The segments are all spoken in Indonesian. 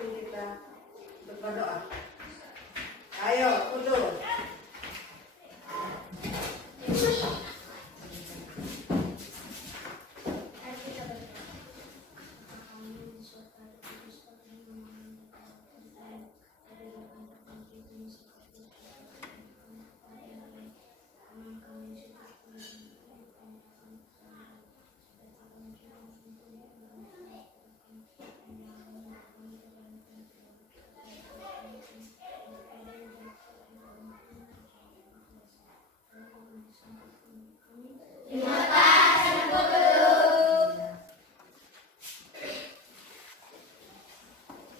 pimpin kita untuk berdoa. Ayo, duduk.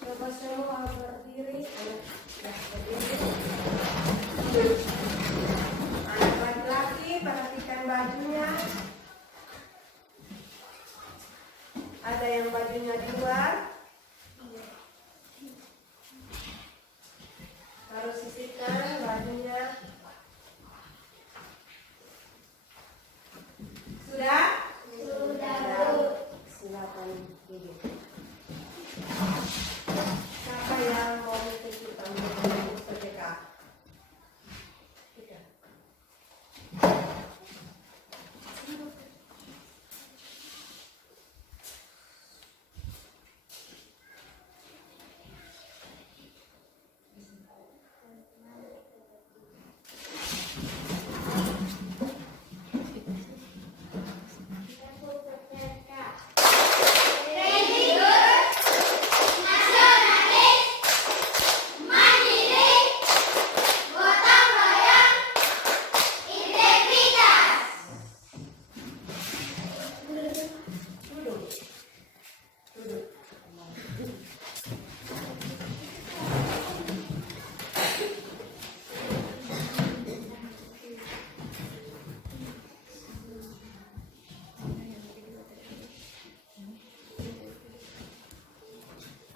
Coba semua berdiri. Anak laki-laki, perhatikan bajunya. Ada yang bajunya di luar. Harus sisihkan bajunya. Sudah? Sudah, Bu. Silakan duduk. Siapa yang mau mengikuti panggilan PPK?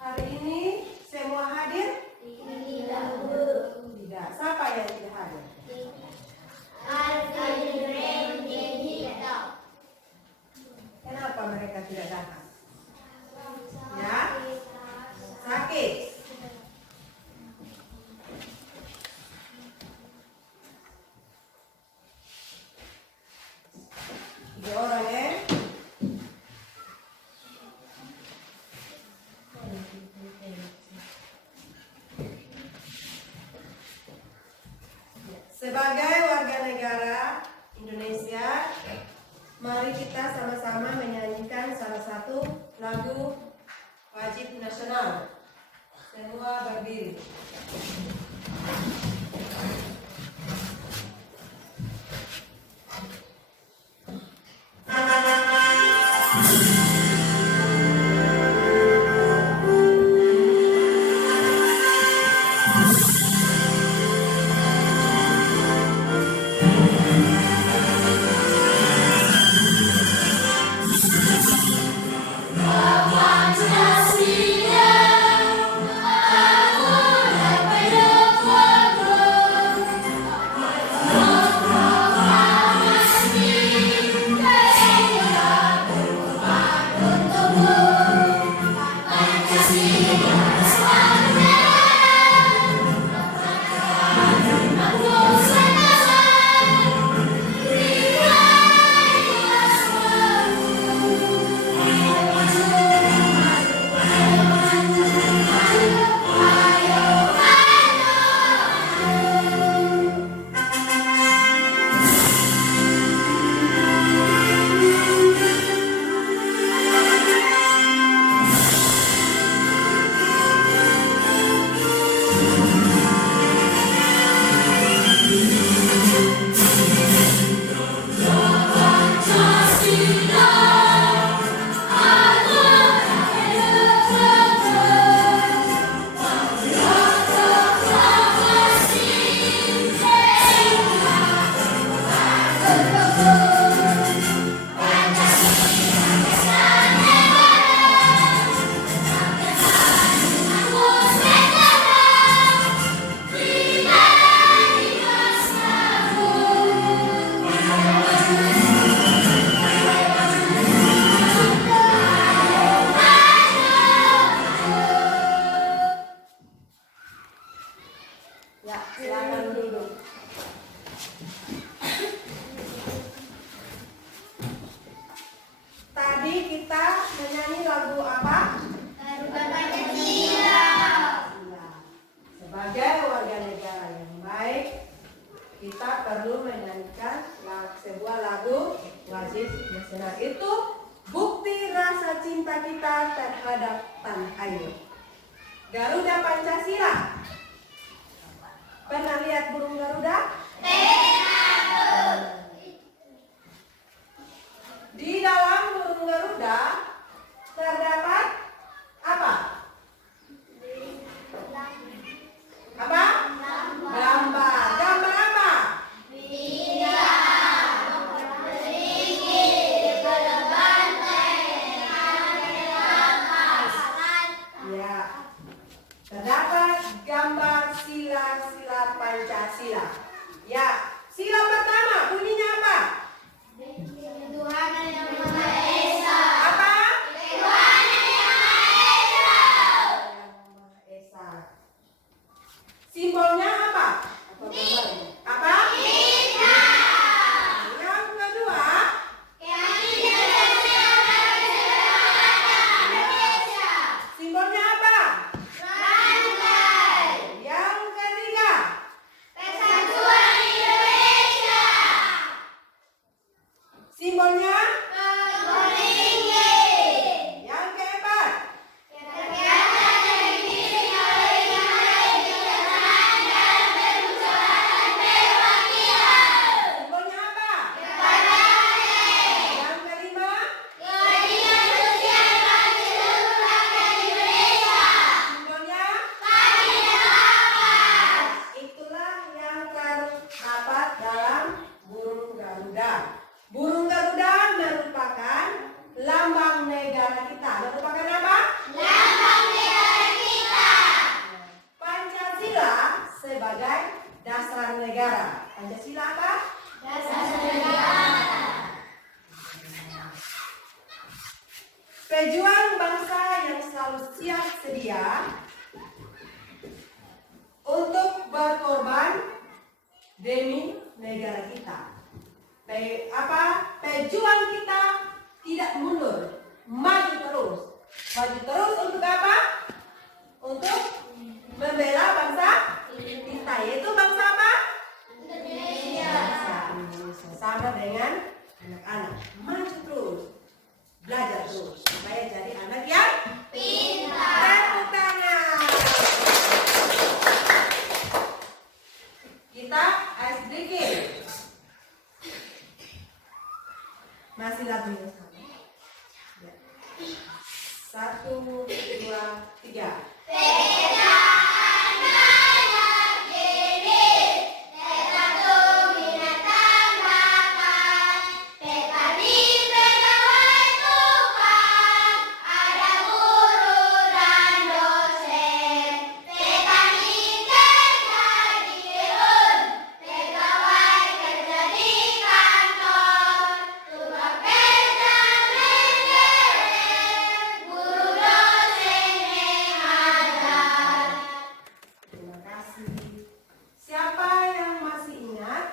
Hari ini semua hadir? Tidak. Tidak. Siapa yang tidak hadir? Kenapa mereka tidak datang? Ya? Sakit. Tiga orang ya? Sebagai warga negara Indonesia, mari kita sama-sama menyanyikan salah satu lagu wajib nasional. Semua berdiri. Pancasila, aku Ya, silakan duduk. Tadi kita menyanyi lagu apa? Garuda Pancasila. Sebagai warga negara yang baik, kita perlu menyanyikan sebuah lagu wajib nasional. Itu bukti rasa cinta kita terhadap tanah air. Garuda Pancasila. Pernah lihat burung Garuda? Di dalam burung Garuda terdapat apa? Apa? Gambar. Gambar apa? Ya. Terdapat gambar sila-sila Pancasila. Ya. Sila pertama bunyinya apa? Tuhan yang Maha Esa. Apa? Tuhan yang Maha Esa. Yang Maha Esa. Simbolnya apa? Apa? Yang kedua, simbolnya apa? Yang ketiga, simbolnya yang keempat, simbolnya apa? Yang kelima, simbolnya itulah yang terdapat dalam burung Garuda. Burung Garuda merupakan lambang negara kita. Merupakan apa? Pancasila sebagai dasar negara. Pancasila apa? Pejuang bangsa yang selalu siap sedia untuk berkorban demi negara kita. Pejuang kita tidak mundur, maju terus. Maju terus untuk apa? Untuk membela bangsa kita, yaitu bangsa apa? Bangsa Indonesia. Sama dengan anak-anak, maju terus, belajar terus supaya jadi anak yang tepuk tangan. Kita ice breaking. Masih lagu yang sama. Ya. 1, 2, 3. Terima kasih. Siapa yang masih ingat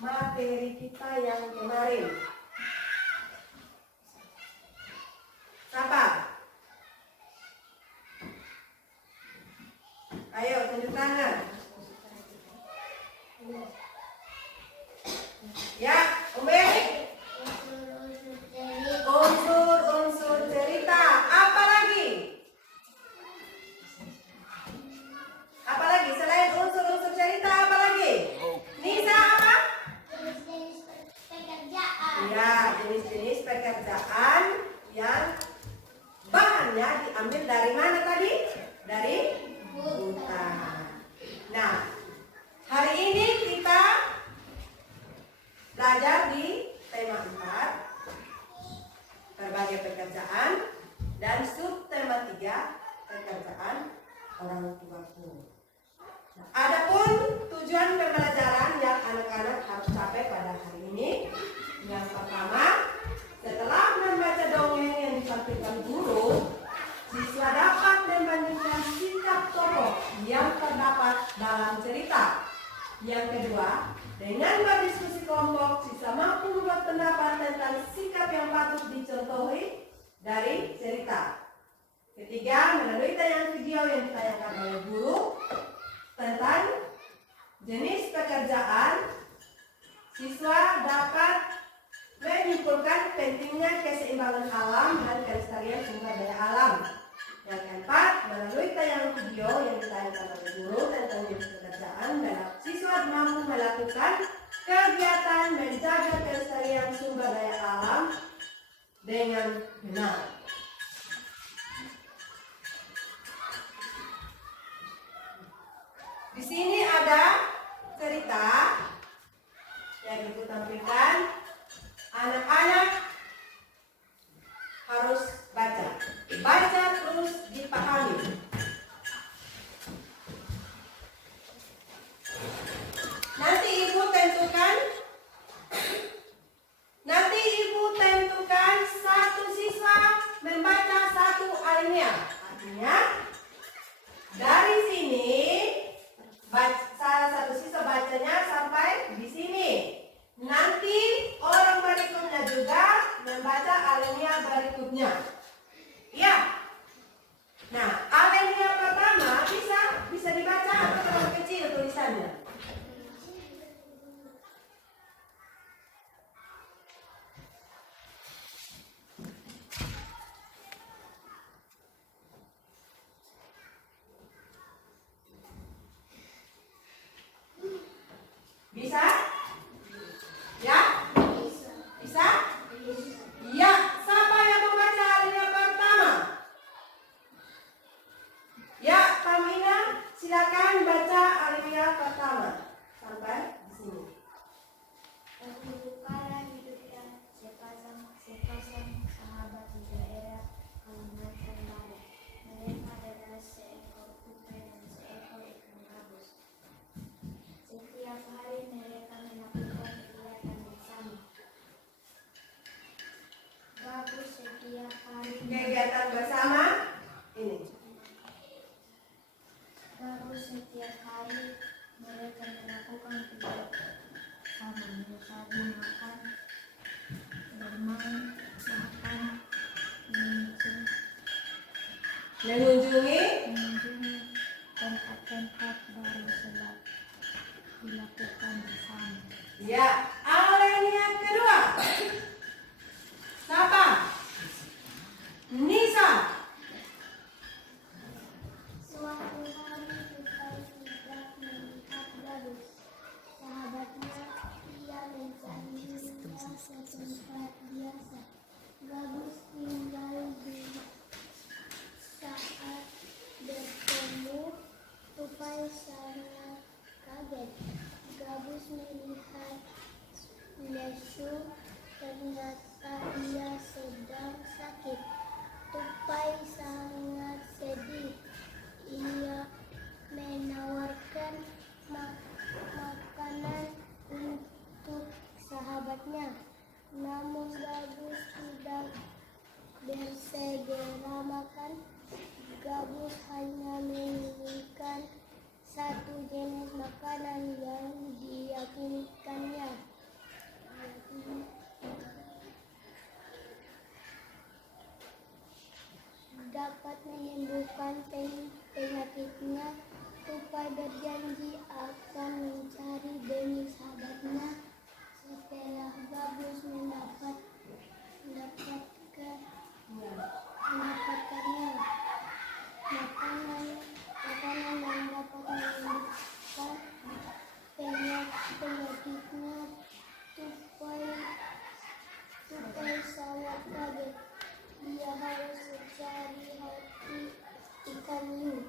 materi kita yang kemarin? Siapa? Ayo tunjuk tangan. Ya, Umbe. Unsur-unsur cerita. Apa lagi? Apa lagi? Selain unsur-unsur cerita, apa lagi? Nisa apa? Ya, jenis-jenis pekerjaan yang bahannya diambil dari mana tadi? Dari hutan. Nah, hari ini kita belajar di tema 4, berbagai pekerjaan, dan subtema 3, pekerjaan orang tuaku. Adapun tujuan pembelajaran yang anak-anak harus capai pada hari ini, yang pertama, setelah membaca dongeng yang disampaikan guru, siswa dapat membandingkan sikap tokoh yang terdapat dalam Yang kedua, dengan berdiskusi kelompok, siswa mampu membuat pendapat tentang sikap yang patut dicontohi dari cerita. Ketiga, melalui tayangan video yang ditayangkan oleh guru tentang jenis pekerjaan, siswa dapat menyimpulkan pentingnya keseimbangan alam dan kelestarian sumber daya alam. Yang keempat, melalui tayangan video yang ditayangkan oleh guru tentang jenis pekerjaan, siswa mampu melakukan kegiatan menjaga kelestarian sumber daya alam dengan benar. Di sini ada cerita yang ibu tampilkan. Anak-anak harus baca terus dipahami. Nanti ibu tentukan satu siswa membaca satu alinea. Artinya dari sini salah satu siswa bacanya sampai di sini. Nanti orang berikutnya juga membaca alinea berikutnya. Ya. Nah, alinea pertama bisa dibaca atau terlalu kecil tulisannya. Bisa? Ya? Bisa? Ya, siapa yang membaca alinea pertama? Ya, Tamina, silakan baca alinea pertama sampai di sini. Dahulu kala hiduplah sepasang sahabat di daerah Kalimantan Barat. Mereka adalah seekor tupai dan seekor ikan gabus. Setiap hari mereka melakukan kegiatan bersama. Gabus setiap hari Kegiatan bersama ini. Gabus setiap hari mereka melakukan kegiatan sama, misalnya makan, bermain, makan, Mengunjungi mengunjungi tempat-tempat baru sebab dilakukan bersama. ya, alinea kedua. Siapa? Nisa. Suatu hari tupai tidak melihat gabus. Sahabatnya ia mencarinya ke tempat biasa. Gabus tinggal di saat bertemu tupai sangat kaget. Gabus melihat lesu, ternyata ia sedang sakit. Tupai sangat sedih. Ia menawarkan makanan untuk sahabatnya, namun Gabus tidak bersegera makan. Gabus hanya menginginkan satu jenis makanan yang diyakinkannya dapat menyembuhkan penyakitnya. Tupai berjanji akan mencari demi sahabatnya. Setelah Gabus mendapatkannya, makanan yang dapat menyembuhkan penyakitnya, Tupai sangat kaget. Dia harus mencari hati ikan hiu.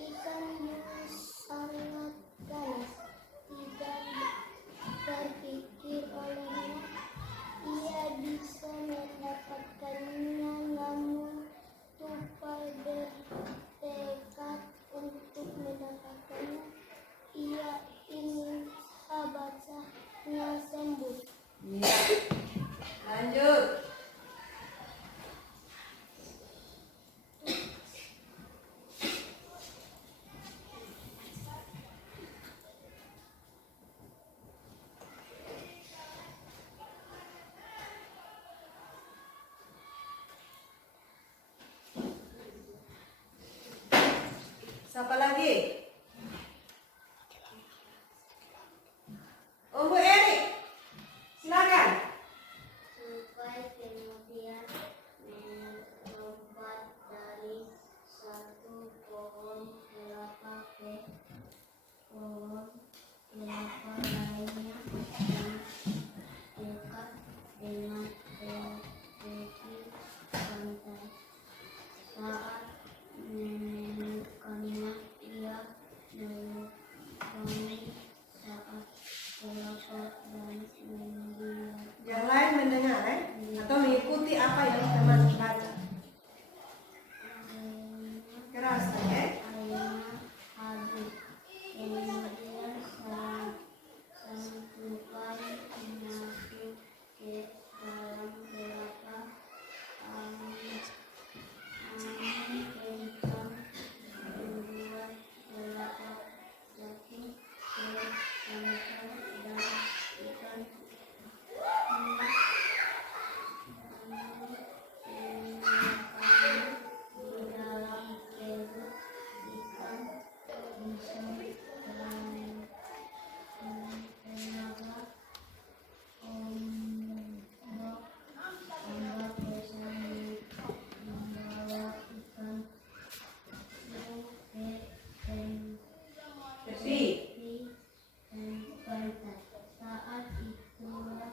Ikan hiu sangat ganas. Tidak terpikir olehnya ia bisa mendapatkannya, namun Tupai bertekad untuk mendapatkannya. Ia ingin sahabatnya sembuh. Ya. Lanjut. Siapa lagi? Bu Eri, silakan. Tupai kemudian melompat dari satu pohon kelapa ke pohon kelapa lainnya yang dekat dengan tepi pantai. Saat menemukannya, ia menemukannya saat kelapa dan membiarkan. Yang lain mendengar atau mengikuti apa yang teman baca. Keras ya. Airnya habis. Kemudian sang tupai masuk ke dalam kelapa. Angin kencang membuat kelapa jatuh ke pantai dan ikan di dalam perut ikan bisa tenaga ombak besar membawa ikan ke Tepi. pantai. Saat itulah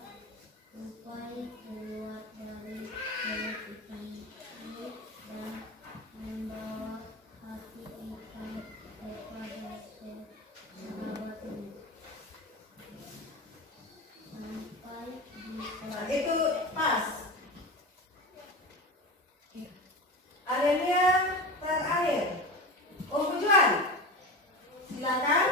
tupai keluar dari perut ikan itu dan membawa hati ikan kepada sahabatnya. Sampai di Nah, itu pas. Arenanya terakhir. Bu Juan, silakan.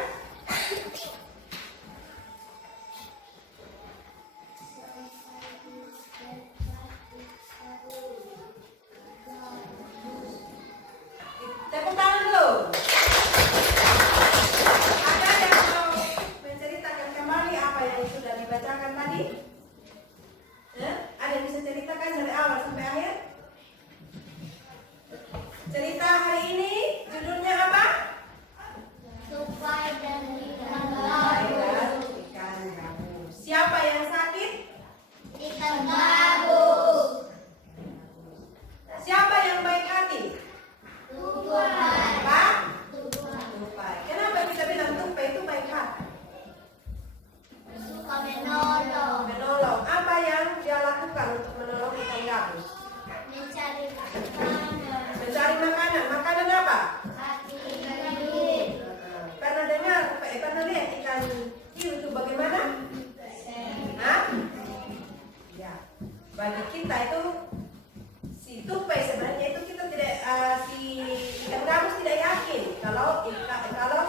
Tepuk tangan dulu. Ada yang mau menceritakan kembali apa yang sudah dibacakan tadi? Ada yang bisa ceritakan dari awal sampai akhir? Cerita hari ini judulnya apa? tupai dan ikan Ikan gabus. Siapa yang sakit? Ikan gabus. Siapa yang baik hati? Tupai. Apa? Tupai. Kenapa kita bilang tupai itu baik hati? Suka menolong. Menolong. Apa yang dia lakukan untuk menolong ikan gabus? Mencari makanan. Mencari makanan. Makanan apa? Hati ikan hiu. Pernah dengar, pernah lihat ikan hiu itu bagaimana? Hah? Ya. Bagi kita itu si tupai sebenarnya itu kita tidak si ikan gabus tidak yakin kalau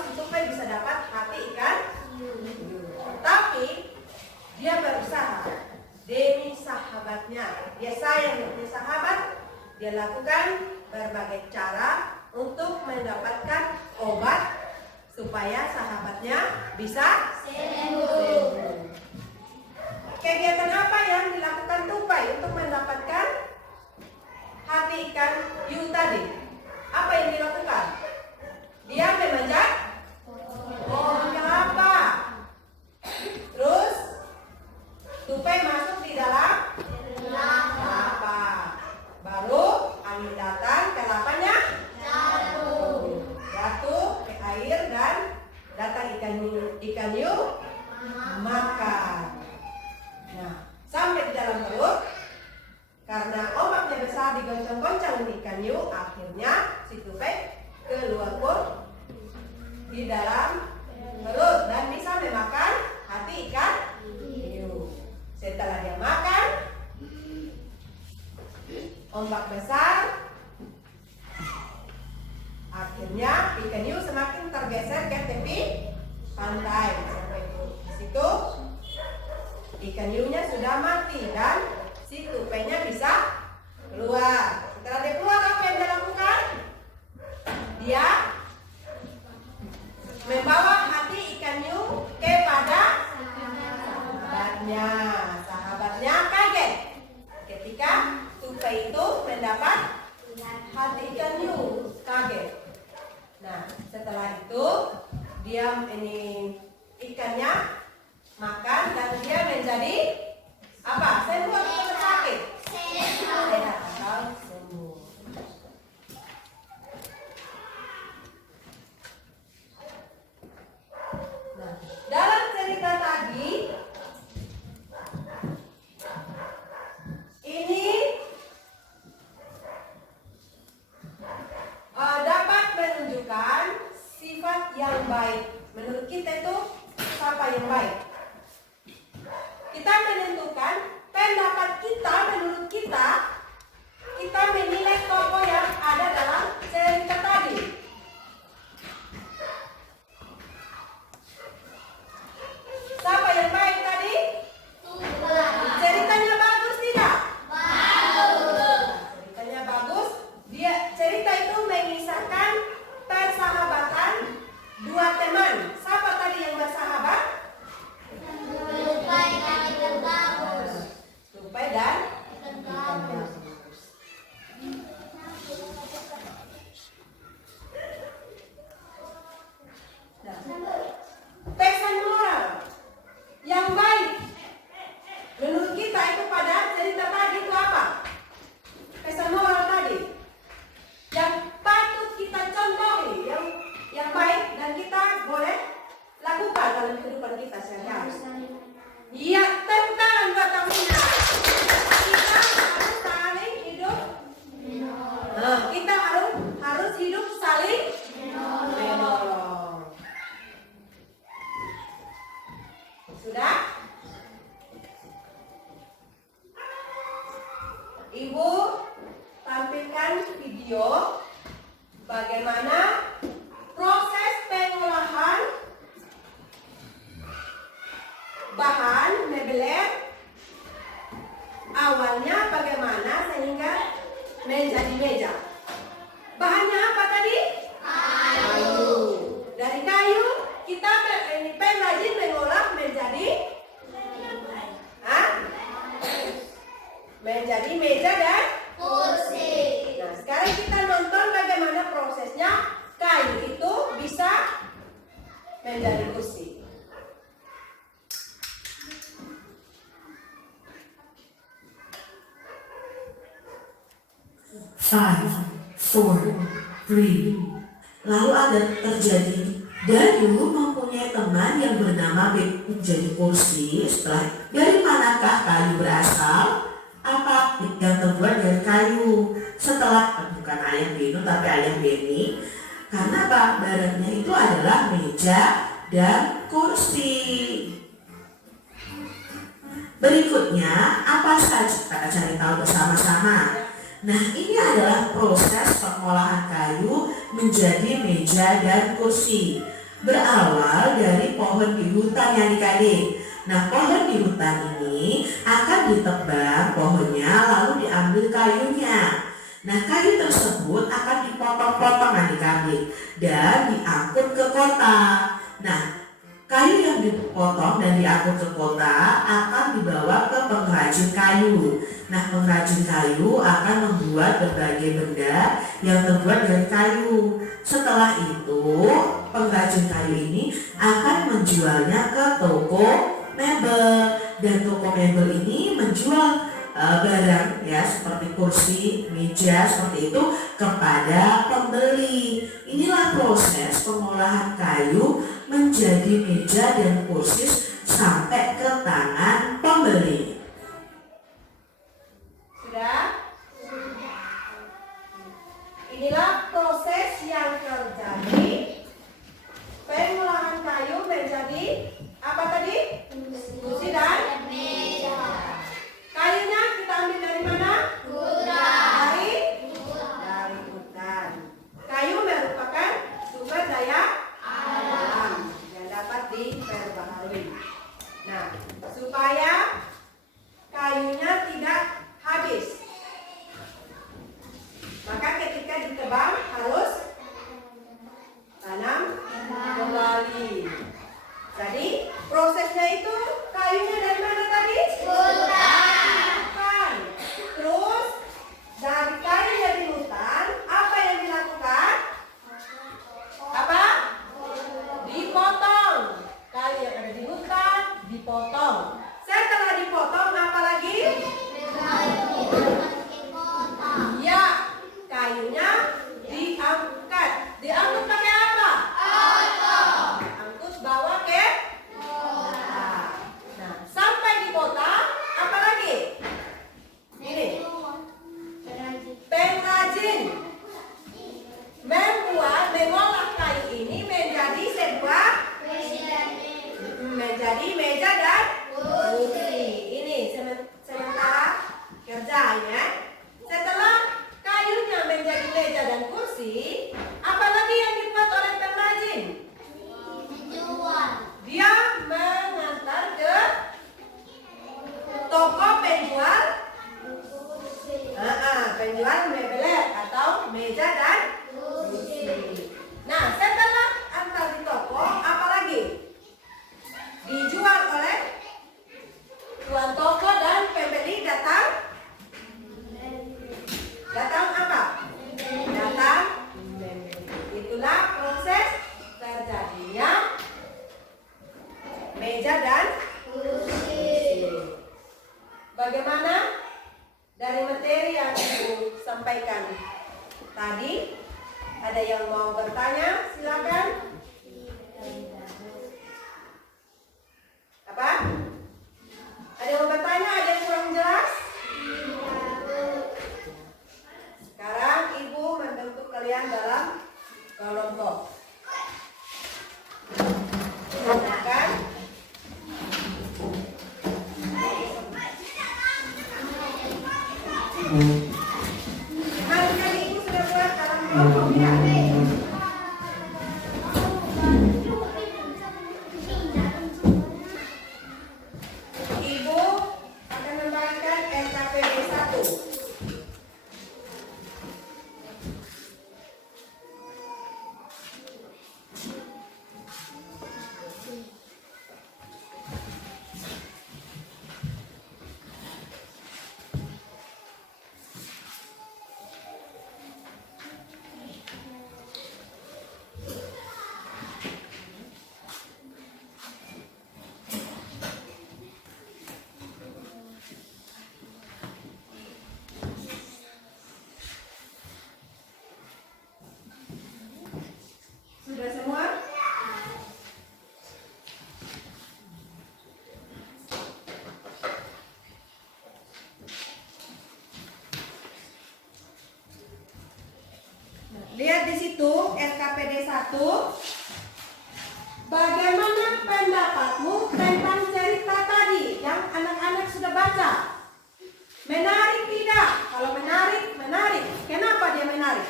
si tupai bisa dapat hati ikan hiu. Tapi dia berusaha demi sahabatnya. Dia sayang dengan sahabat. Dia lakukan berbagai cara untuk mendapatkan obat supaya sahabatnya bisa sembuh. Kegiatan apa yang dilakukan tupai untuk mendapatkan hati ikan hiu tadi? Apa yang dilakukan? Dia memanjat pohon kelapa. Terus tupai masuk di dalam kelapa. Baru angin datang, kelapanya jatuh ke air dan datang ikan hiu makan. Nah, sampai di dalam perut, karena ombaknya besar digoncang-goncang ikan hiu, akhirnya si tupai keluar pun di dalam perut dan bisa memakan hati ikan hiu. Setelah dia makan, ombak besar, akhirnya ikan hiu semakin tergeser ke tepi pantai. Sampai di situ ikan hiunya sudah mati dan si tupainya bisa keluar. Setelah dia keluar, apa yang dia lakukan? Dia membawa hati ikan hiu kepada sahabatnya. Sahabatnya kaget ketika tupai itu mendapat hati ikan hiu. Kaget. Nah, setelah dia ini ikannya makan dan dia menjadi apa? Sembuh atau sakit? Sehat atau sembuh. Nah, dalam cerita tadi ini dapat menunjukkan sifat yang baik. Menurut kita itu siapa yang baik? Kita menentukan pendapat kita, menurut kita menilai tokoh yang ada dalam cerita tadi. Siapa yang baik tadi? Ceritanya bagus tidak? Ceritanya bagus. Cerita itu mengisahkan persahabatan dua teman. Siapa tadi yang bersahabat? Tupai dan ikan gabus. Pesan moral yang baik menurut kita itu pada cerita tadi itu apa? Pesan moral tadi yang patut kita contohi, yang baik dan kita boleh lakukan dalam kehidupan kita sehari-hari. Iya, tepuk tangan buat Tamina. Kita harus saling hidup. Kita harus hidup saling menolong. Sudah? Ibu tampilkan video bagaimana proses pengolahan bahan mebeler awalnya bagaimana sehingga menjadi meja. Bahannya apa tadi? Kayu. Dari kayu kita pengrajin mengolah menjadi menjadi meja dan kursi. Nah, sekarang kita nonton bagaimana prosesnya kayu itu bisa menjadi kursi. 5, 4, 3. Lalu ada terjadi, dan dulu mempunyai teman yang bernama B menjadi kursi. Setelah, dari manakah kayu berasal? Apa yang terbuat dari kayu? Setelah, bukan ayah Beno tapi ayah Beni. Karena barangnya itu adalah meja dan kursi. Berikutnya, apa saja kita cari tahu bersama-sama. Nah, ini adalah proses pengolahan kayu menjadi meja dan kursi. Berawal dari pohon di hutan yang adik-adik. Nah, pohon di hutan ini akan ditebang pohonnya lalu diambil kayunya. Nah, kayu tersebut akan dipotong-potong adik-adik dan diangkut ke kota. Nah, kayu yang dipotong dan diangkut ke kota akan dibawa ke pengrajin kayu. Nah, pengrajin kayu akan membuat berbagai benda yang terbuat dari kayu. Setelah itu, pengrajin kayu ini akan menjualnya ke toko mebel. Dan toko mebel ini menjual barang ya seperti kursi, meja seperti itu kepada pembeli. Inilah proses pengolahan kayu menjadi meja dan kursi sampai ke tangan pembeli. Sudah? Inilah proses yang terjadi pengolahan kayu menjadi apa tadi? Kursi dan meja. Kayunya kita ambil dari mana? Dari hutan. Kayu merupakan sumber daya alam yang dapat diperbaharui. Nah, supaya kayunya tidak habis, maka ketika ditebang harus tanam kembali. Jadi prosesnya itu kayunya dari mana tadi? Hutan. Terus dari kayu dari hutan apa yang dilakukan? Apa? menjadi meja dan kursi. Ini sementara kerja ya. Setelah kayunya menjadi meja dan kursi, apalagi yang dibuat oleh pengrajin? Menjual. Dia mengantar ke toko penjual penjual mebeler atau meja dan kursi. Nah, setelah antar di toko, apalagi dijual oleh tuan toko dan pembeli datang apa? Datang membeli. Itulah proses terjadinya meja dan Kursi. bagaimana dari materi yang Ibu sampaikan tadi? Ada yang mau bertanya? Silakan. Apa? Ada yang mau bertanya? Ada yang kurang jelas? Sekarang Ibu membentuk kalian dalam kelompok. Silakan. Harusnya Ibu sudah buat dalam kelompok ya. Ibu akan membagikan LKPD 1. Sudah semua? Lihat di situ LKPD 1. Bagaimana pendapatmu tentang cerita tadi yang anak-anak sudah baca? Menarik tidak? Kalau menarik, menarik. Kenapa dia menarik?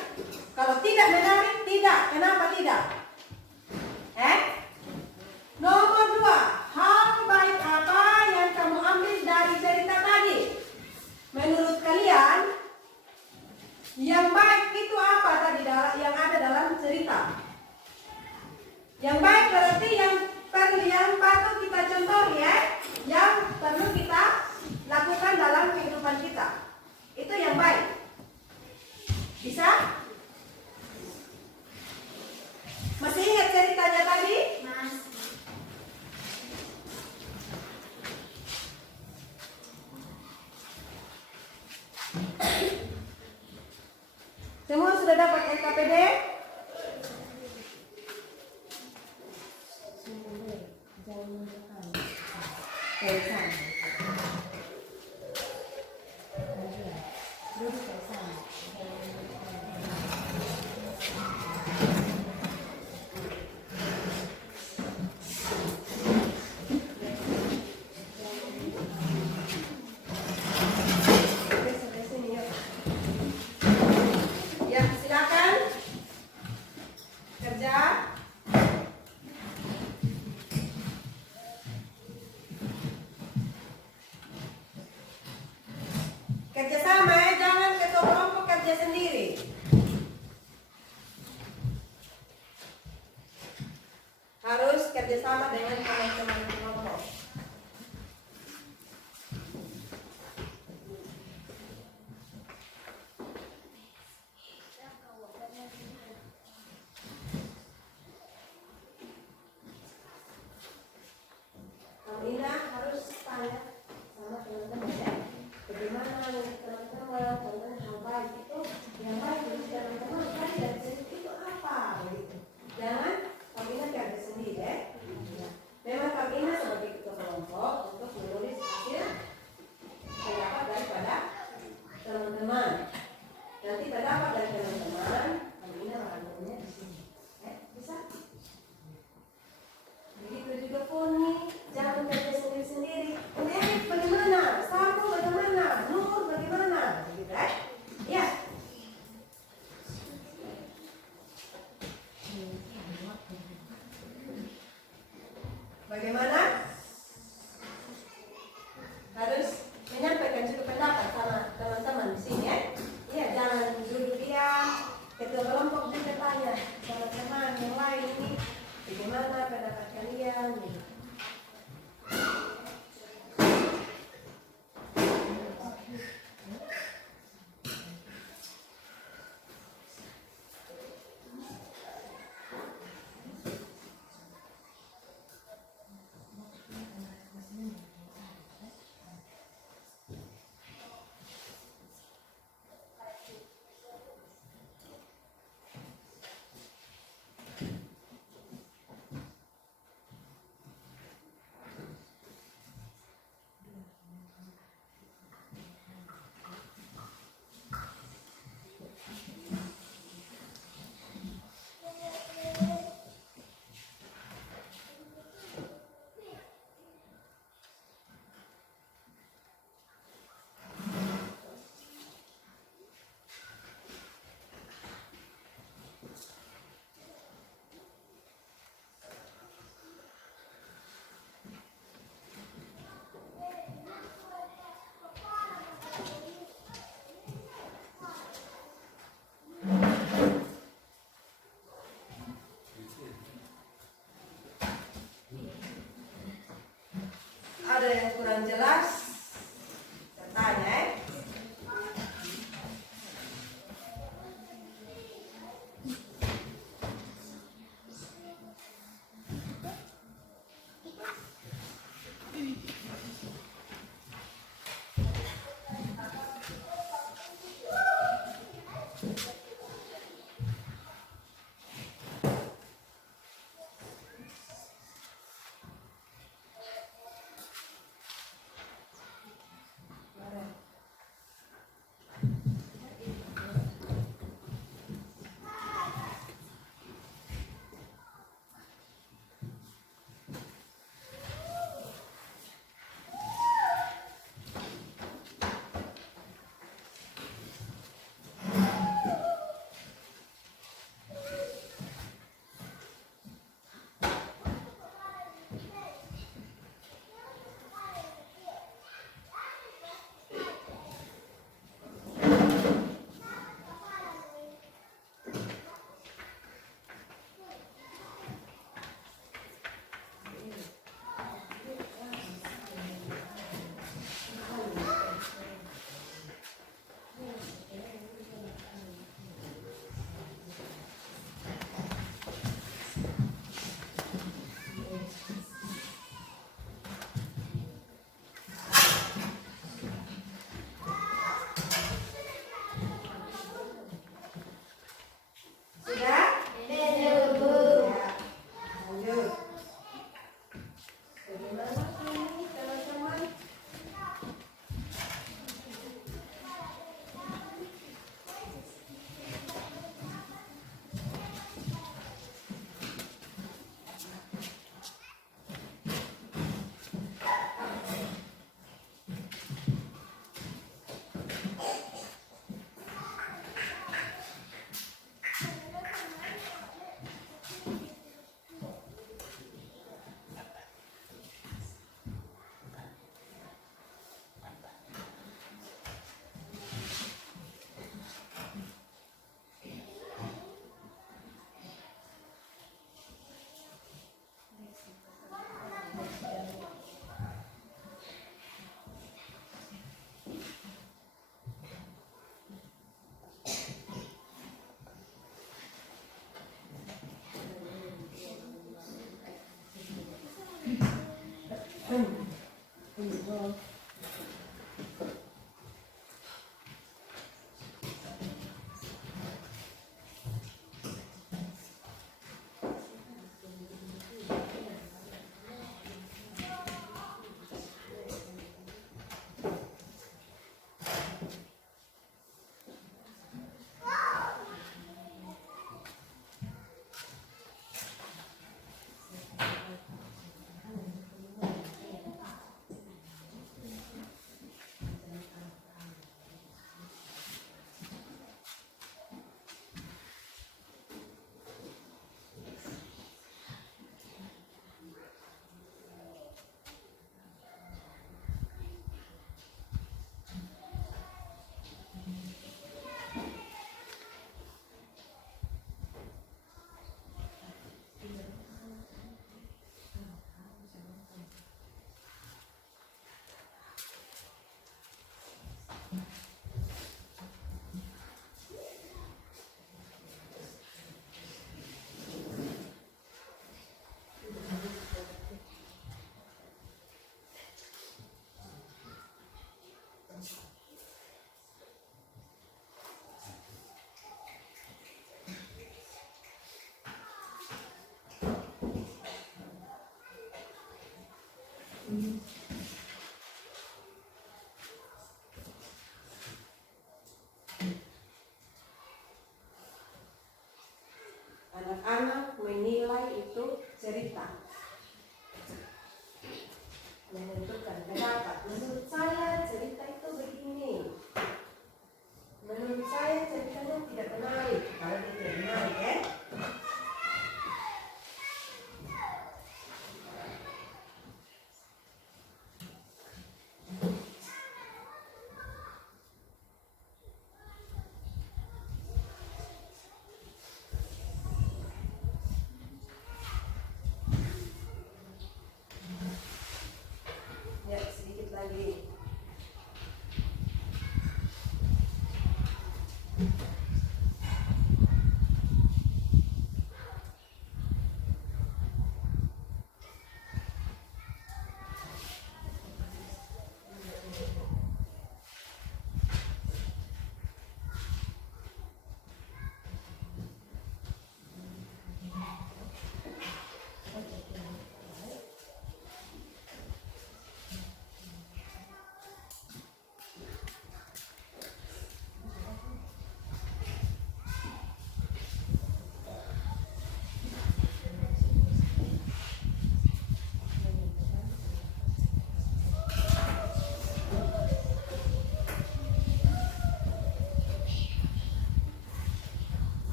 Kalau tidak menarik, tidak. Kenapa tidak? Nomor 2, hal baik apa yang kamu ambil dari cerita tadi? Menurut kalian, yang baik itu apa tadi yang ada dalam cerita? Yang baik berarti yang patut kita contoh ya, yang perlu kita lakukan dalam kehidupan kita. Itu yang baik. Bisa? Masih ingat ceritanya tadi? Semua sudah dapat LKPD? Ya, silakan kerja. Kerja sama ya, jangan ketua kelompok kerja sendiri. Harus kerjasama dengan teman-teman kelompok. Ina harus tanya sama teman-teman ya, bagaimana teman-teman tentang hal baik itu, yang baik itu teman-teman cari dari sini itu apa gitu. Jangan Kak Ina cari sendiri ya. Memang Kak Ina sebagai ketua Bagaimana? Harus menyampaikan juga pendapat sama teman-teman di sini ya. Iya, jangan duduk diam. Ketua kelompok juga tanya sama teman yang lain ini, bagaimana pendapat kalian? Gitu. Ada yang kurang jelas? Saya tanya ya. anak menilai itu cerita. Menentukan pendapat. Menurut saya cerita itu begini. Menurut saya ceritanya tidak menarik. Kalau tidak menarik ya. Ya, sedikit lagi.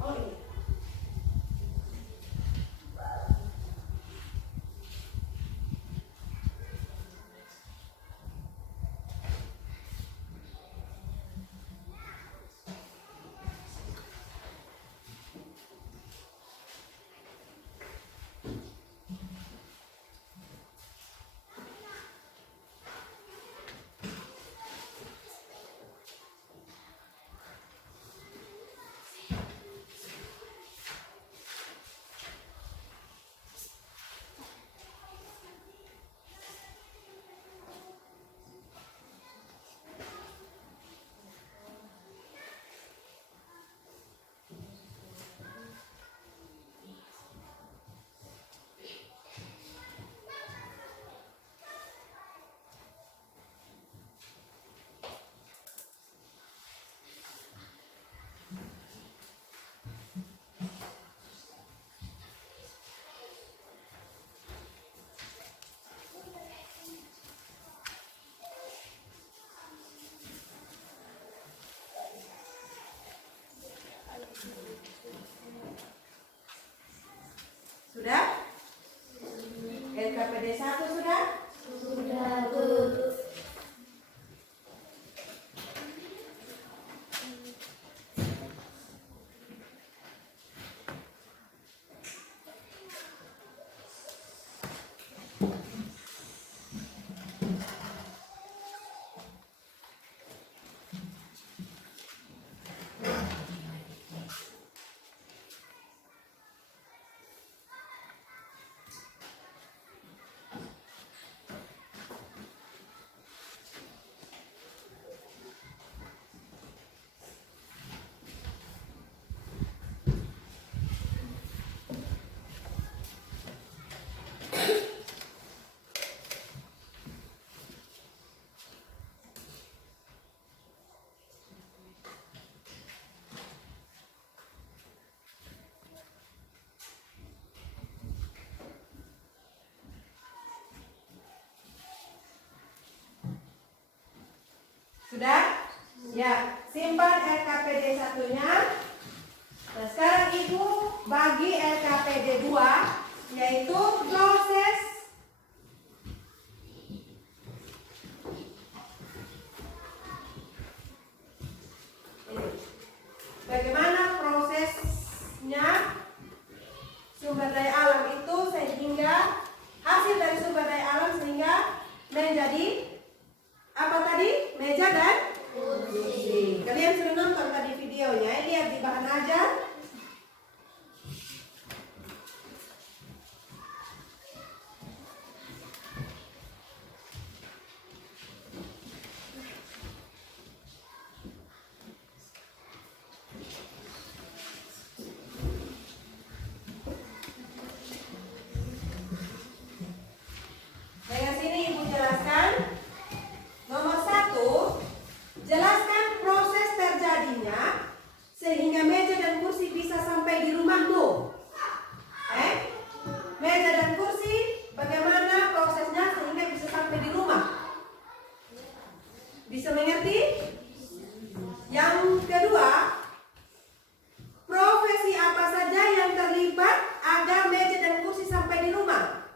Oh iya. Sudah? LKPD 1 sudah? Sudah, Bu. Sudah? Ya, simpan LKPD 1-nya. Nah, sekarang Ibu bagi LKPD 2, yaitu proses ini. Bagaimana prosesnya sumber daya alam itu sehingga hasil dari sumber daya alam sehingga menjadi apa tadi? Meja dan kursi. Kalian sudah nonton tadi videonya, lihat di bahan ajar. Dengan sini Ibu jelaskan. Nomor 1, jelaskan proses terjadinya kursi bisa sampai di rumahmu? Meja dan kursi, bagaimana prosesnya sehingga bisa sampai di rumah? Bisa mengerti? Yang kedua, profesi apa saja yang terlibat agar meja dan kursi sampai di rumah?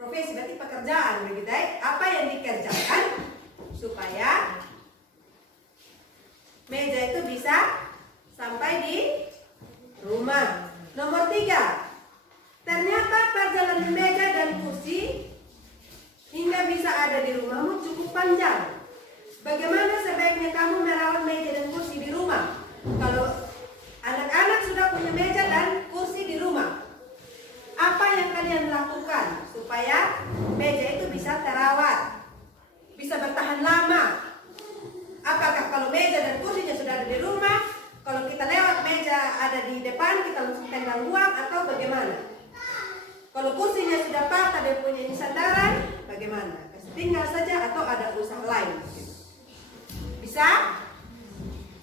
Profesi berarti pekerjaan, begitu ya? Apa yang dikerjakan supaya meja itu bisa sampai di rumah. Nomor 3, ternyata perjalanan meja dan kursi hingga bisa ada di rumahmu cukup panjang. Bagaimana sebaiknya kamu merawat meja dan kursi di rumah? Kalau anak-anak sudah punya meja dan kursi di rumah, apa yang kalian lakukan supaya meja itu bisa terawat, bisa bertahan lama? Apakah kalau meja dan kursinya sudah ada di rumah, kalau kita lewat meja ada di depan, kita langsung tendang buang atau bagaimana? Kalau kursinya sudah patah dan punya sandaran, bagaimana? Tinggal saja atau ada usaha lain? Bisa?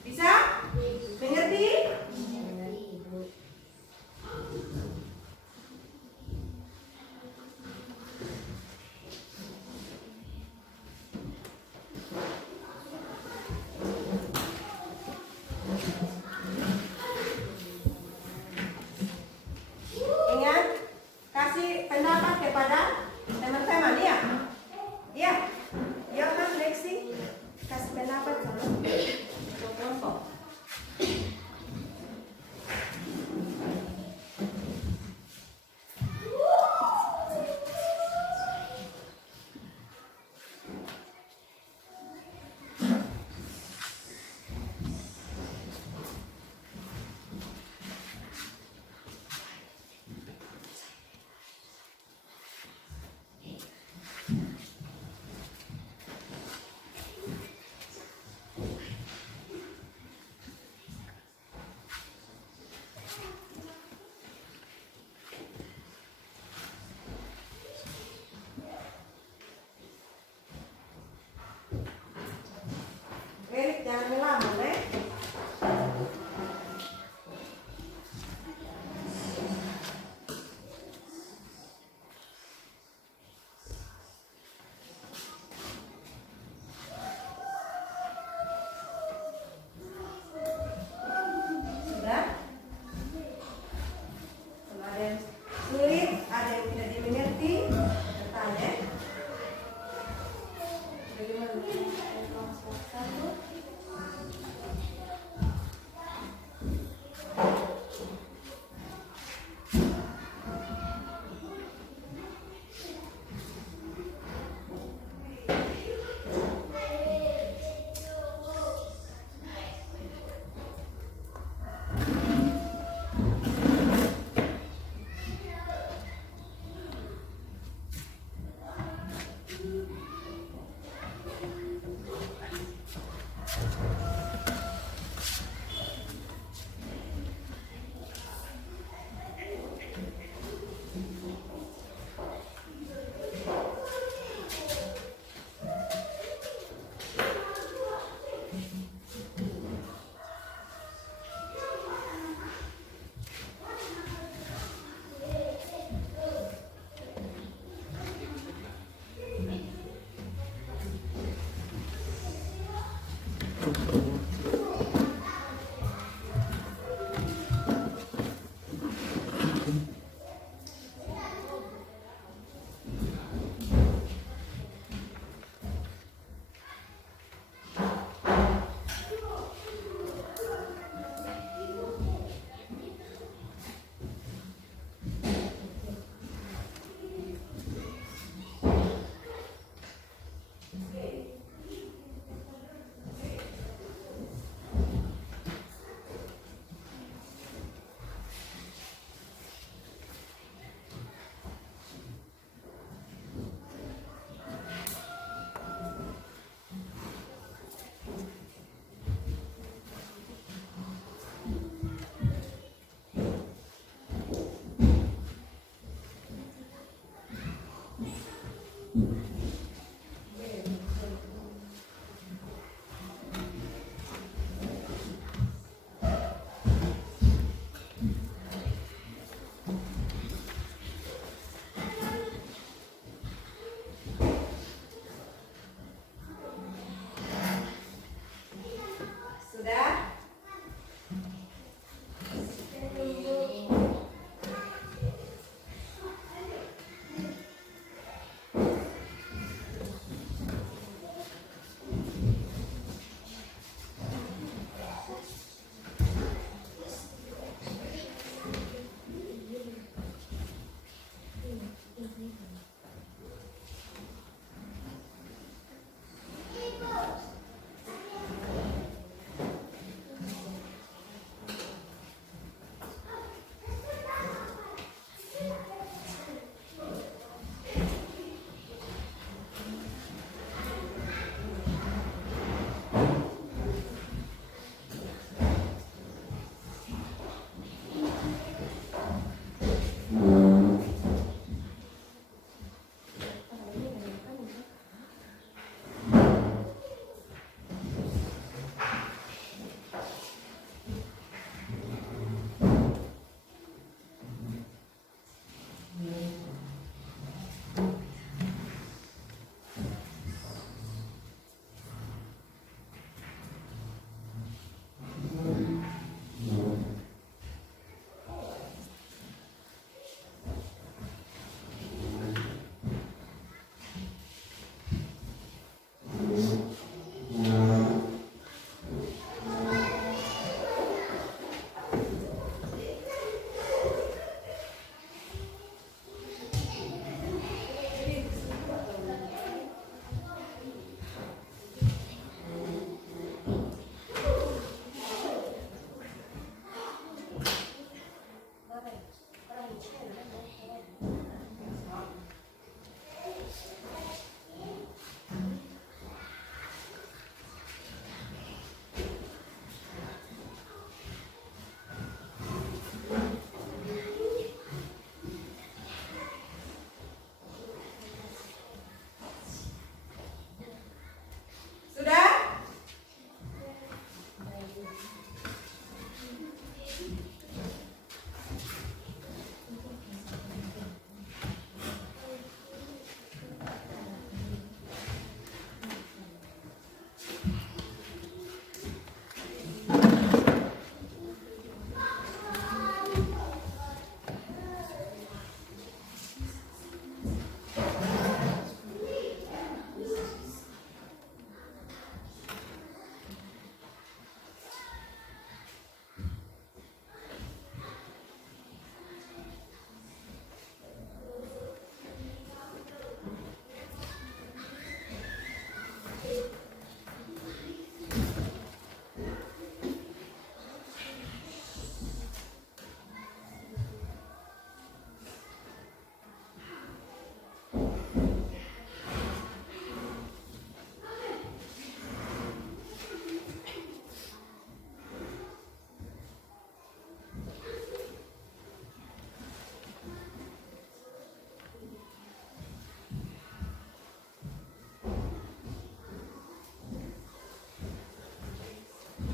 Bisa? Mengerti? Ingat, kasih pendapat kepada teman-teman ya. Ya, Yohan Lexi kasih pendapat sama kelompok.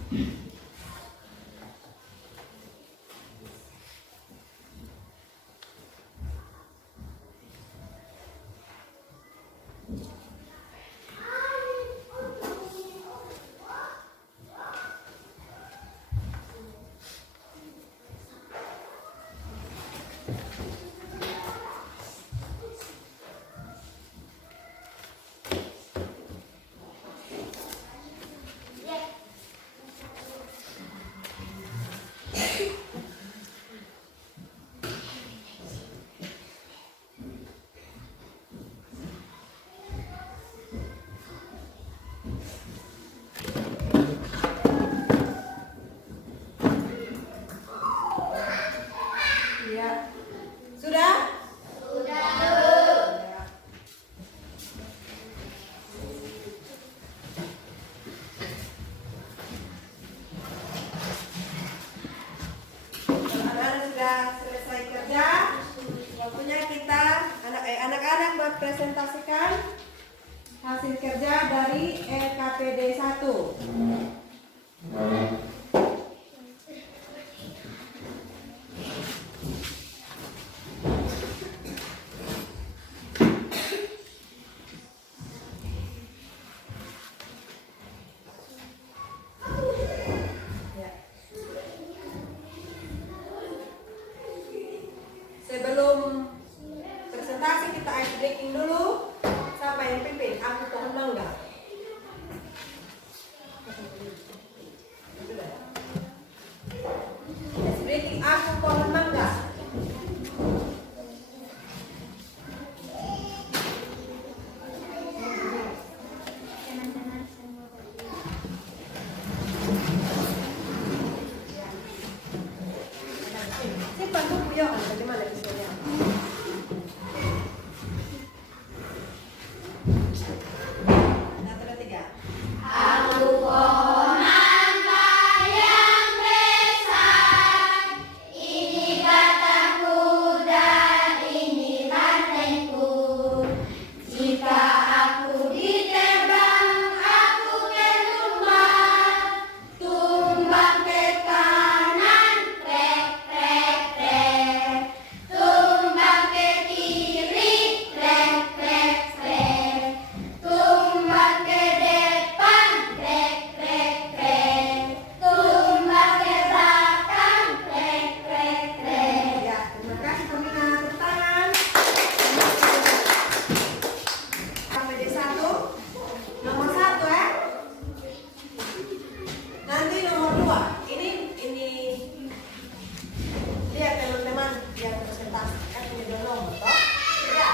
Ya. Sudah? Sudah. Ya. Kalau anak-anak sudah selesai kerja, waktunya kita anak-anak buat presentasikan hasil kerja dari LKPD 1. Ya. Sebelum presentasi kita ice breaking dulu. Siapa yang pimpin? Aku pohon mangga. Ice breaking aku pohon mangga. Teman-teman semua berdiri. Simpan buku ya, bagaimana isinya? Satu, dua, tiga. Aku pohon mangga yang besar, ini batangku dan ini bantengku. Jika aku ditebang, aku ke rumah, tumbang ke kanan, krek krek krek, tumbang ke kiri, krek krek krek, tumbang ke depan, krek krek krek, tumbang ke belakang, krek krek krek. Ya, terima kasih pembina tepuk tangan. KPD 1, nomor 1 ya. Nanti nomor 2. Ini lihat teman-teman yang presentasi kan punya dua nomor toh? Ya.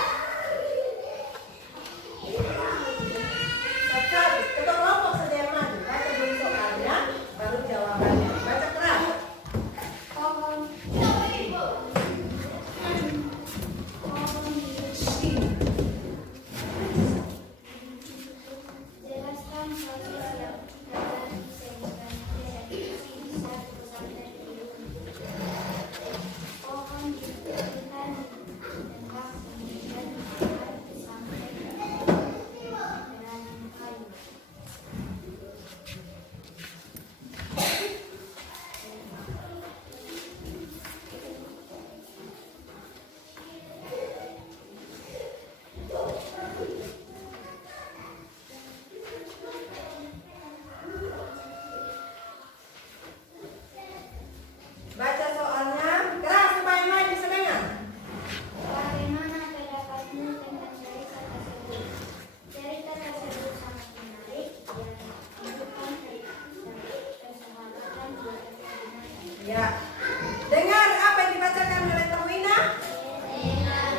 Satu, ketua kelompok saja yang maju. Baca dulu soalnya, baru jawabannya. Baca keras. Pohon jelaskan proses yang terjadi sehingga bisa pesantren pohon diberikan tembak kemudian dibuat pesantren dengan kayu. Baca soalnya keras supaya yang lain bisa dengar. Bagaimana pendapatmu tentang cerita tersebut? Cerita tersebut sangat menarik dan menunjukkan persahabatan di antara binatang. Ya. Dengar apa yang dibacakan oleh Terwina?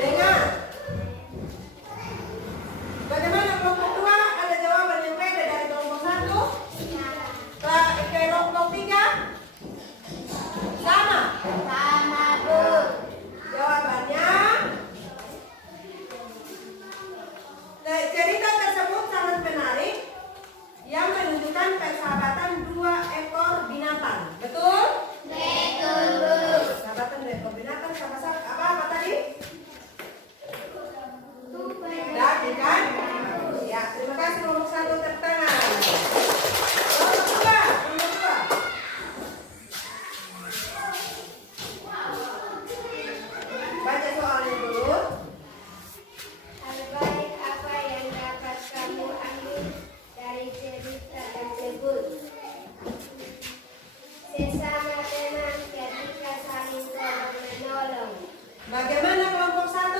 Dengar. Bagaimana kelompok 2? Ada jawaban yang beda dari kelompok 1? Kelompok 3? Sama. Sama, Bu. Jawabannya cerita tersebut sangat menarik yang menunjukkan persahabatan dua ekor binatang. Betul? Betul. soalnya dulu. Hal baik apa yang dapat kamu ambil dari cerita tersebut? Sesama teman ketika saling tolong menolong. Bagaimana kelompok 1?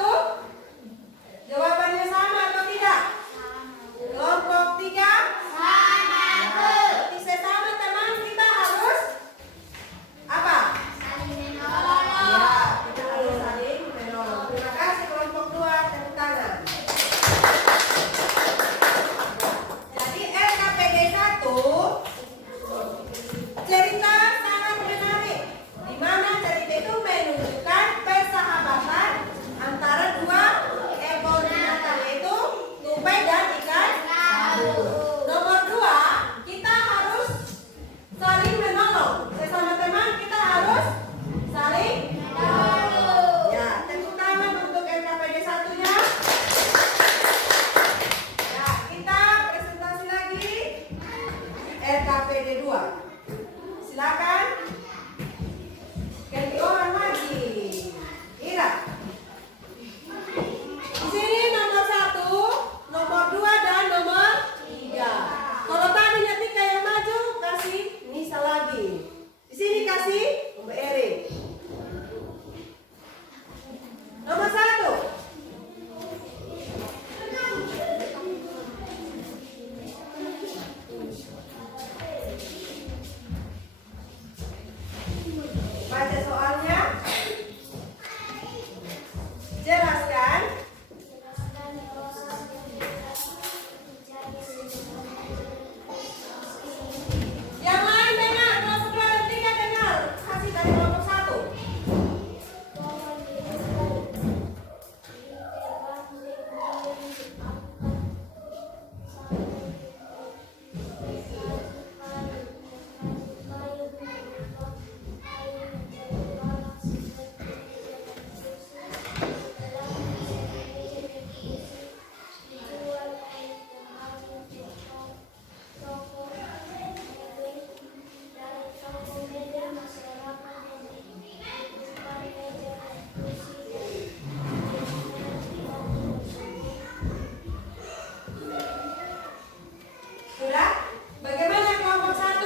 Jawabannya sama atau tidak? Kelompok 3? Sama, Bu. Berarti sesama teman kita harus apa? Saling menolong. Ya, kita harus saling menolong. Terima kasih kelompok 2, tepuk tangan. Jadi LKPD 1 cerita sangat menarik, di mana cerita itu menunjukkan persahabatan antara dua ekor binatang, yaitu tupai dan ikan laut. Nomor 2, kita harus saling menolong. Sesama teman kita harus saling menolong. Ya, tepuk tangan untuk LKPD 1-nya. Ya, kita presentasi lagi LKPD 2. Silakan. Ganti orang lagi. Ira. Di sini nomor 1, nomor 2 dan nomor 3. Kalau tadinya Tika yang maju, kasih Nisa lagi. Di sini kasih Mbak Eri. Nomor 1. Baca soalnya. Jelaskan. Jelaskan proses Yang lain dengar, kelompok 2 dan 3 dengar. Kasih dari kelompok 1. Sudah? Bagaimana kelompok 1?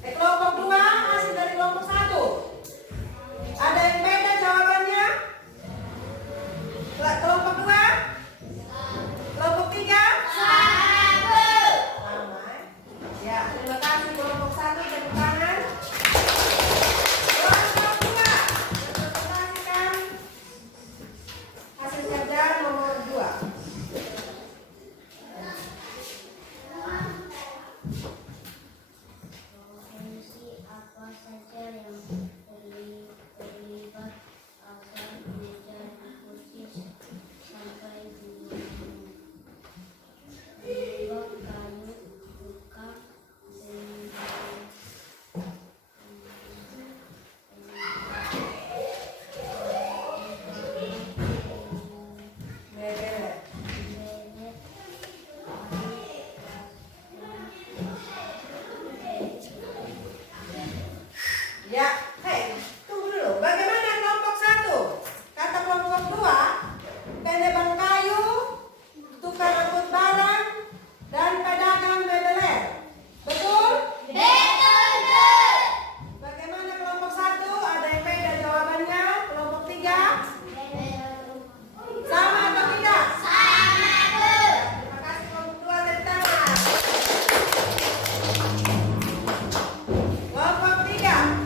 Kelompok 2 hasil dari kelompok 1. Ada yang beda jawabannya? Kelompok 2? Kelompok 3? Sama. Ya, terima kasih kelompok 1, tepuk tangan. Kelompok 2, presentasikan hasil kerja nomor 2. Fungsi apa saja yang terlibat agar meja dan kursi sampai dibangun? Membuat kayu, buka, Bebek. Ya, hei, tunggu dulu. Bagaimana kelompok 1? Kata kelompok 2, penebang kayu, tukang angkut barang, dan pedagang bebeler. Betul? Bagaimana kelompok 1? Ada yang beda jawabannya? Kelompok 3? Sama atau tidak? Terima kasih kelompok 2, tepuk tangan. Kelompok 3.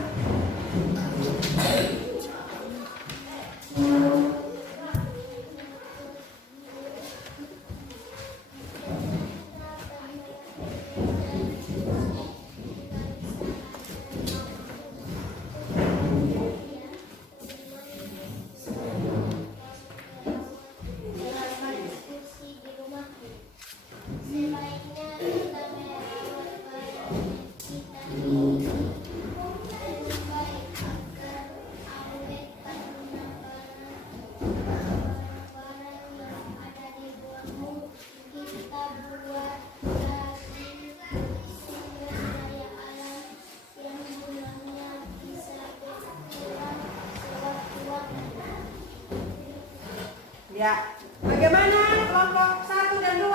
Ya. Bagaimana kelompok 1 dan 2?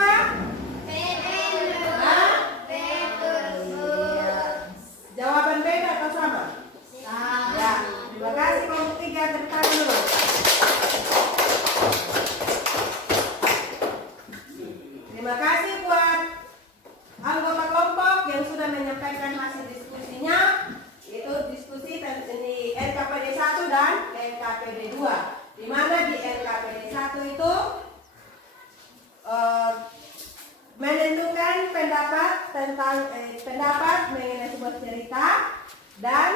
Iya. Jawaban beda atau sama? Ya. Terima kasih kelompok 3 tertarik dulu. Terima kasih buat anggota kelompok yang sudah menyampaikan hasil diskusinya, yaitu diskusi di NKPD 1 dan NKPD 2. Di mana di NKPD 1 itu menentukan pendapat tentang pendapat mengenai sebuah cerita dan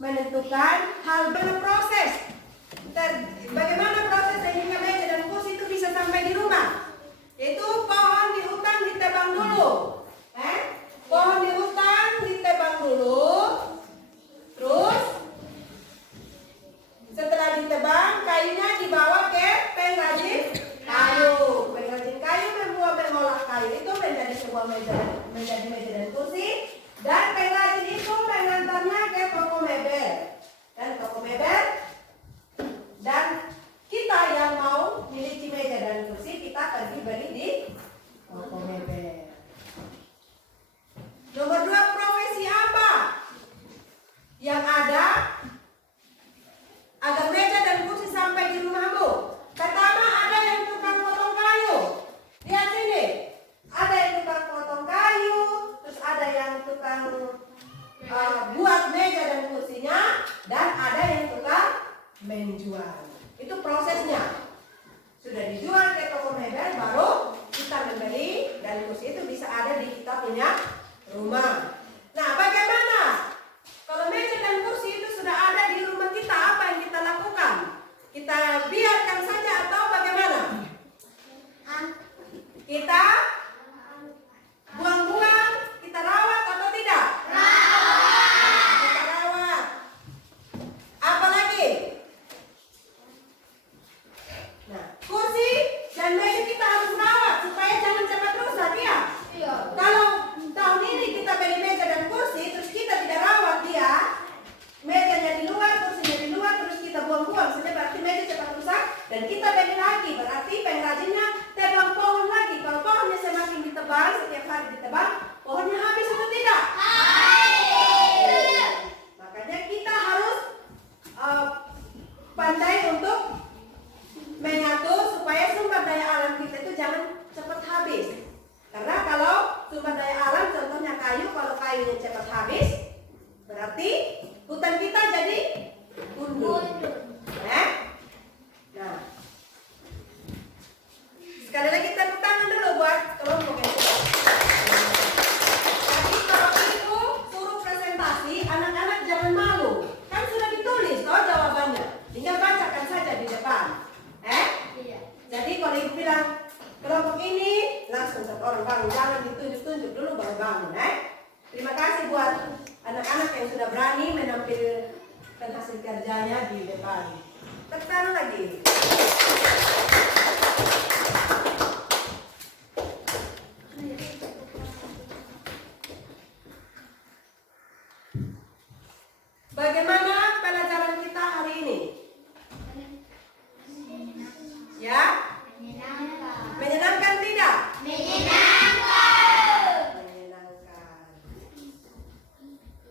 menentukan hal berproses. Bagaimana proses sehingga meja dan kursi itu bisa sampai di rumah? Yaitu pohon di hutan ditebang dulu. Pohon di hutan ditebang dulu. Terus setelah ditebang, kayunya dibawa ke pengrajin kayu. Pengrajin kayu mengolah kayu itu menjadi sebuah meja dan kursi. Dan pengrajin itu mengantarnya ke toko mebel. Dan kita yang mau miliki meja dan kursi, kita pergi beli di toko mebel. Nomor 2, profesi apa yang ada agar meja dan kursi sampai di rumahmu? Pertama, ada yang tukang potong kayu. Lihat sini, ada yang tukang potong kayu, terus ada yang tukang buat meja dan kursinya, dan ada yang tukang menjual. Itu prosesnya. Sudah dijual ke toko mebel, baru kita membeli dan kursi itu bisa ada di kita punya rumah. Nah, bagaimana kalau meja dan kursi itu sudah ada di rumah kita? Apa yang kita lakukan? Kita biarkan saja atau bagaimana? Kita buang-buang, kita rawat atau tidak? Kita rawat. Apa lagi? Nah, kursi dan meja kita harus rawat supaya jangan cepat rusak ya. Kalau tahun ini kita beli meja dan kursi, terus kita tidak rawat dia, mejanya di luar, kursinya di luar, terus kita buang-buang, saja berarti meja cepat rusak. Dan kita beli lagi, berarti pengrajinnya tebang pohon lagi. Kalau pohonnya semakin ditebang, setiap hari ditebang, pohonnya habis atau tidak? Makanya kita harus pandai untuk mengatur supaya sumber daya alam kita itu jangan cepat habis. Karena kalau sumber daya alam, contohnya kayu, kalau kayunya cepat habis, berarti hutan kita jadi gundul. Nah, sekali lagi tepuk tangan dulu buat kelompok yang sudah. Jadi kalau ibu suruh presentasi, anak-anak jangan malu. Kan sudah ditulis toh jawabannya. Tinggal bacakan saja di depan. Jadi kalau ibu bilang kelompok ini, langsung satu orang bangun, jangan ditunjuk-tunjuk dulu baru bangun. Terima kasih buat anak-anak yang sudah berani menampilkan hasil kerjanya di depan. Tekan lagi. Bagaimana pelajaran kita hari ini? Ya? Menyenangkan tidak? Menyenangkan.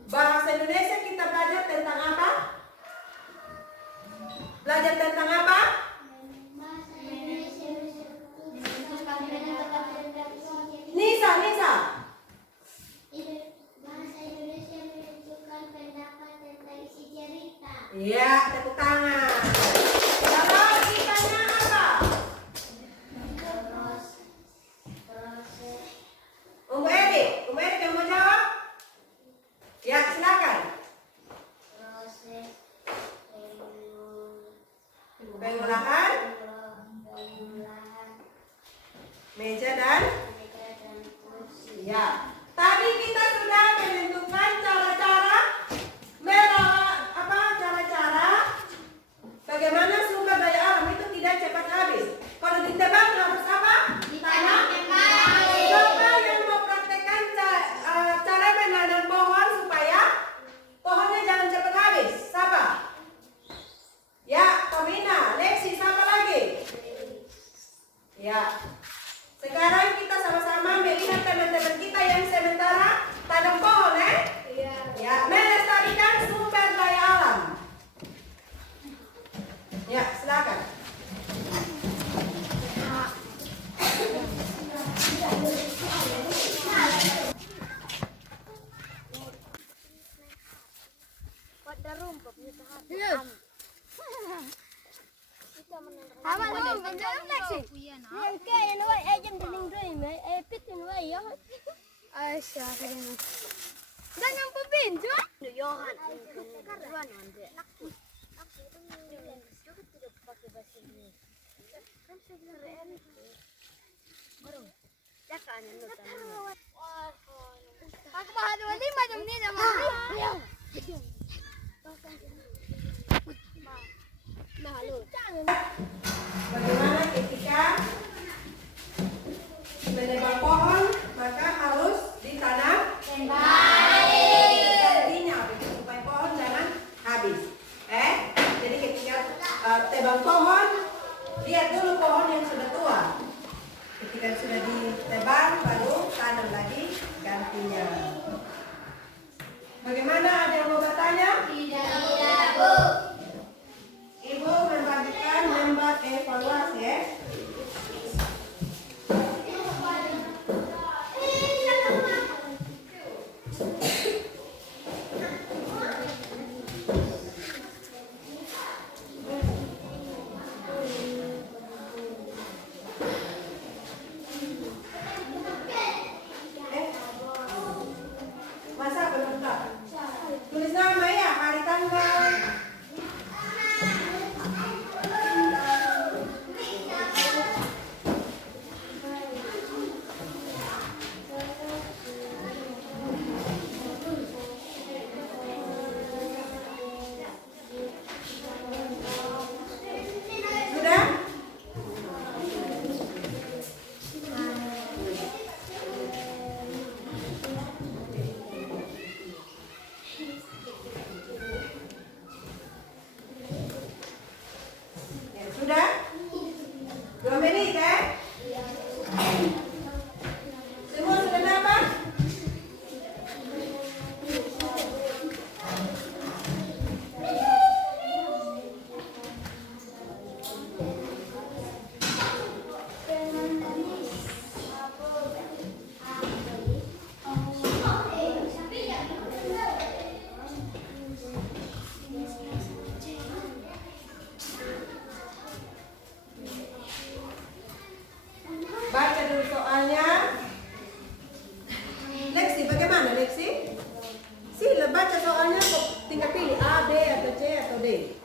Bahasa Indonesia kita belajar tentang apa? Belajar tentang apa? Nisa. Bahasa Indonesia menentukan pendapat tentang isi cerita. Iya, tepuk tangan. Kalau ditanya apa? Proses. Umbu Erik yang mau jawab? Ya, silakan. Proses Pengolahan meja dan kursi. ya. Tadi kita sudah menentukan cara-cara Kita rumput, kita Hama lu ganyan naksi. Yang kaya na way agent dining dream eh pitin way yo. Ay siya kaya. Dan yang pepinjo. Johan. Karuan onde. Aku bahas 25 jam ni dah mati. Bagaimana ketika menebang pohon maka harus ditanam gantinya begitu supaya pohon jangan habis. Jadi ketika tebang pohon, lihat dulu pohon yang sudah tua. Ketika sudah ditebang baru tanam lagi gantinya. Bagaimana, ada yang mau bertanya? Tidak, Bu. Ibu membagikan lembar evaluasi ya. Masa belum tak? Tulis nama ya, hari tanggal. Sudah? Ya, sudah? 2 menit ya? Semua sudah dapat? Baca dulu soalnya. Leksi, bagaimana Leksi? Sila baca soalnya, kok tinggal pilih A, B, atau C, atau D.